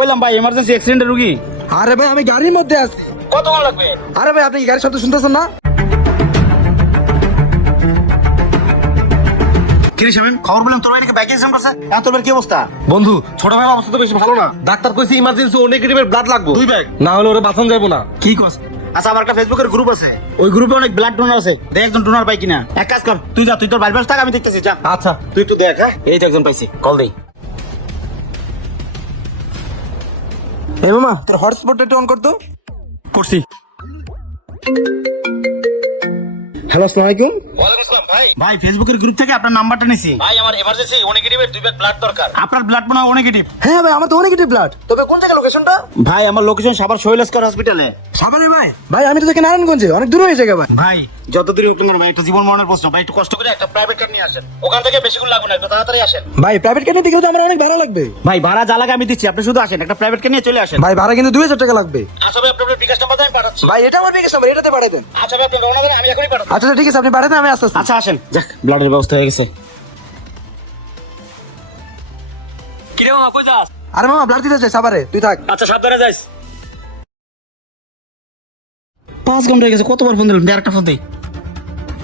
কইলাম ভাই এমার্জেন্সি অ্যাক্সিডেন্টের রোগী। আরে ভাই আমি গাড়ির মধ্যে আছি। কতক্ষণ লাগবে? আরে ভাই আপনি কি গাড়ির শব্দ শুনতেছেন না? কিরে শামিম, খবর বললাম তোর ভাই নাকি বাইক এক্সিডেন্ট করছে। এখন তোর ভাইয়ের কি অবস্থা? বন্ধু ছোট ভাইয়ের অবস্থা তো বেশি ভালো না। ডাক্তার কইছে ইমার্জেন্সি ও নেগেটিভের ব্লাড লাগবে। 2 ব্যাগ। না হলে ওরে বাঁচানো যাবে না। কি কস? আচ্ছা আমার একটা ফেসবুকের গ্রুপ আছে, ওই গ্রুপে অনেক ব্লাড ডোনার আছে, দেখ একজন ডোনার পাই কিনা। এক কাজ কর, তুই যা, তুই তোর ভাই থাক, আমি দেখতেছি। যা আচ্ছা তুই একটু দেখ। হ্যাঁ এই তো একজন পাইছি, কল দেই। এই মামা তোর হটস্পটটা একটু অন করতো। করছি। হ্যালো আসসালামু আলাইকুম। ওয়ালাইকুম আসসালাম ভাই। ভাই ফেসবুকের গ্রুপ থেকে আপনার নাম্বারটা নিছি। ভাই আমার এমার্জেন্সি ও নেগেটিভের 2 ব্যাগ ব্লাড দরকার। আপনার ব্লাড মনে হয় ও নেগেটিভ। হ্যাঁ ভাই আমার তো নেগেটিভ ব্লাড। তবে কোন জায়গা লোকেশনটা? ভাই আমার লোকেশন সাভার শৈলস্কর হসপিটালে। সাভারে ভাই? ভাই আমি তো দেখি নারায়ণগঞ্জে, অনেক দূর হয়ে যায় ভাই। ভাই যত দূরে হোক না কেন ভাই, একটা জীবন মরণের প্রশ্ন ভাই, একটু কষ্ট করে একটা প্রাইভেট কার নিয়ে আসেন। ওখান থেকে বেশিক্ষণ লাগবে না, একটু তাড়াতাড়ি আসেন। ভাই প্রাইভেট কার নিতে গেলে তো আমার অনেক ভাড়া লাগবে। ভাই ভাড়া যা লাগে আমি দিচ্ছি, আপনি শুধু আসেন, একটা প্রাইভেট কার নিয়ে চলে আসেন। ভাই ভাড়া কিন্তু 2000 টাকা লাগবে। আচ্ছা ভাই আপনার বিকাশ নাম্বার আমি পাঠাচ্ছি। ভাই এটা আমার বিকাশ নাম্বার, এটাতে পাঠিয়ে দেন। আচ্ছা ভাই আপনি রওনা দেন, আমি এখনই পাঠাচ্ছি। আচ্ছা ঠিক আছে আপনি পাঠিয়ে দেন, আমি আসতে। আচ্ছা আসেন। যাক ব্লাডের ব্যবস্থা হয়ে গেছে। কি রে মামা কই যাস? আরে মামা ব্লাড দিতে চাই সাভারে, তুই থাক। আচ্ছা সাবধানে যাইস। 5 ঘন্টা হয়ে গেছে, কতবার ফোন দিলাম, ডাইরেক্ট ফোন দেই।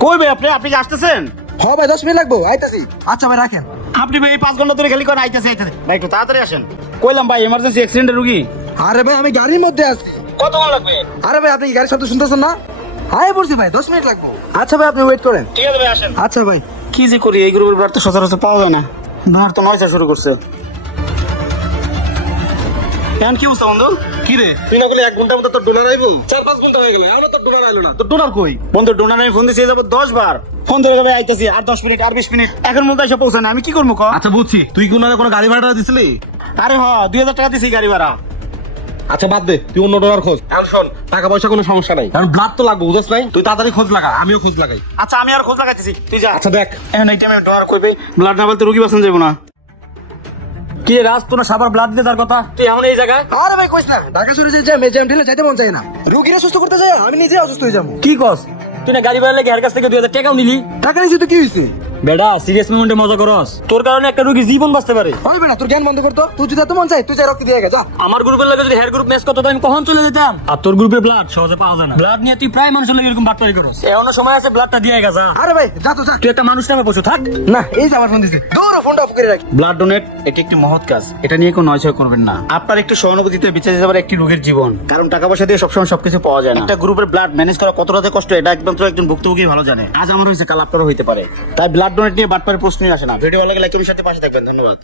কই ভাই আপনি কি আসতেছেন? হ্যাঁ ভাই 10 মিনিট লাগবে, আইতাছি। আচ্ছা ভাই রাখেন। আপনি ভাই এই 5 ঘন্টা ধরে খালি করে আইতেছে। ভাই একটু তাড়াতাড়ি আসেন। কইলাম ভাই এমার্জেন্সি অ্যাক্সিডেন্টের রোগী। আরে ভাই আমি গাড়ির মধ্যে আছি। কতক্ষণ লাগবে? আরে ভাই আপনি কি গাড়ির শব্দ শুনতেছেন না? হ্যাঁ বলছি ভাই 10 মিনিট লাগবে। আচ্ছা ভাই আপনি ওয়েট করেন। ঠিক আছে ভাই আসেন। আচ্ছা ভাই। কি যে করি, এই গ্রুপের ব্লাড তো সচরাচর পাওয়া যায় না, ব্লাড তো নয়সা শুরু করছে। এখন কি অবস্থা বন্ধু? কি রে তুই না বলে 1 ঘন্টার মধ্যে তোর ডোনার আইবো? 4-5 ঘন্টা হয়ে গেল এখনো তোর ডোনার আইলো না। তো ডোনার কই? বন্ধু ডোনার আমি ফোন দিছি যাব 10 বার, ফোন ধরে যাবে আইতাছি, আর 10 মিনিট আর 20 মিনিট, এখন মধ্যে এসে পৌঁছায় না, আমি কি করবো ক? আচ্ছা বুঝছি, তুই কোনো গাড়ি ভাড়া দিছিলি? আরে হ্যাঁ 2000 টাকা দিছি গাড়ি ভাড়া। আচ্ছা বাদ দে, তুই অন্য ডোনার খোঁজ। এখন শোন, টাকা পয়সা কোনো সমস্যা নাই, কারণ ব্লাড তো লাগবে, বুঝছ নাই? তুই তাড়াতাড়ি খোঁজ লাগা, আমিও খোঁজ লাগাই। আচ্ছা আমি আর খোঁজ লাগাইতেছি, তুই যা। আচ্ছা দেখ এখন এই টাইমে ডোনার কইবে, ব্লাড না বলতে রোগী বাঁচানো যাবো না। কি রে রাজ, তোর সাবার ব্লাড দিতে তার কথা, তুই এমন এই জায়গায়? আরে ভাই কইছ না ঢাকা শহরে যে জ্যাম ঢেলে যাইতে মন চায় না। রোগীরা সুস্থ করতে যায়, আমি নিজে অসুস্থ হয়ে যাবো। কি কস? তুই না গাড়ি ভাড়া লেগে এর কাছ থেকে 2000 টাকাও নিলি? টাকা নিছি তো কি হইছে? বেটা সিরিয়াস মোমেন্টে মজা করস, তোর কারণে একটা রোগী জীবন বাঁচতে পারে। হবে না তোর জ্ঞান বন্ধ করতো। তুই যদি এত মন চাই তুই যাই রক্ত দিয়ে যা। আমার গ্রুপের লোকে যদি হেয়ার গ্রুপ ম্যাচ করতো তো আমি কখন চলে যেতাম। আর তোর গ্রুপে ব্লাড সহজে পাওয়া যায় না, ব্লাড নিয়ে তুই প্রায় মানুষের লোক এরকম বাদ তৈরি করস। এখনো সময় আছে, ব্লাডটা দিয়ে গেছা। আরে ভাই যা তো যা। তুই একটা মানুষ নামে বসে থাক না এই যে আমার ফোন দিছে, দৌড় ফোনটা অফ করে রাখ। ব্লাড ডোনেট এটি একটি মহৎ কাজ, এটা নিয়ে কোনো নয়ছয় করবেন না। আপনার একটু সহানুভূতিতে বেঁচে যেতে পারে একটি রোগীর জীবন, কারণ টাকা পয়সা দিয়ে সবসময় সবকিছু পাওয়া যায় না। একটা গ্রুপের ব্লাড ম্যানেজ করা কতটা যে কষ্ট, এটা একমাত্র একজন ভুক্তভোগী ভালো জানে। আজ আমার হয়েছে, কাল আপনারও হইতে পারে। তাই ব্লাড ডোনেট নিয়ে বাটপারে প্রশ্নই আসে না। ভিডিও ভালো লাগলে লাইক কমেন্ট সাথে পাশে থাকবেন। ধন্যবাদ।